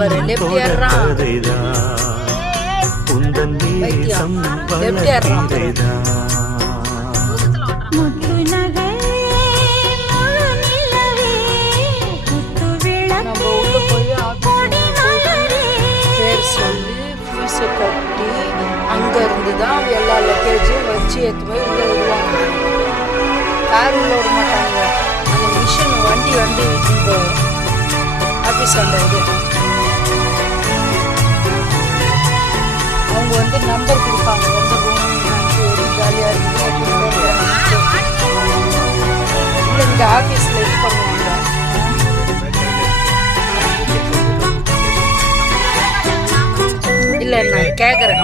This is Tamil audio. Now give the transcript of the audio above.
பாரு லெஃப்ட் ஏறான் லெஃப்ட் ஏறான் கட்டி அங்கேருந்து தான் எல்லா லக்கேஜையும் வச்சு எடுத்து போய் உள்ளே விடுவாங்க. கார் உள்ள விட மாட்டாங்க. அந்த மிஷின் வண்டி இந்த ஆஃபீஸ் அந்த இது அவங்க நம்பர் கொடுப்பாங்க. எந்த ரூம் ஜாலியாக இருக்குது இல்லை இந்த ஆஃபீஸில் இது பண்ணுவாங்க. இல்லை நான் கேட்குறேன்.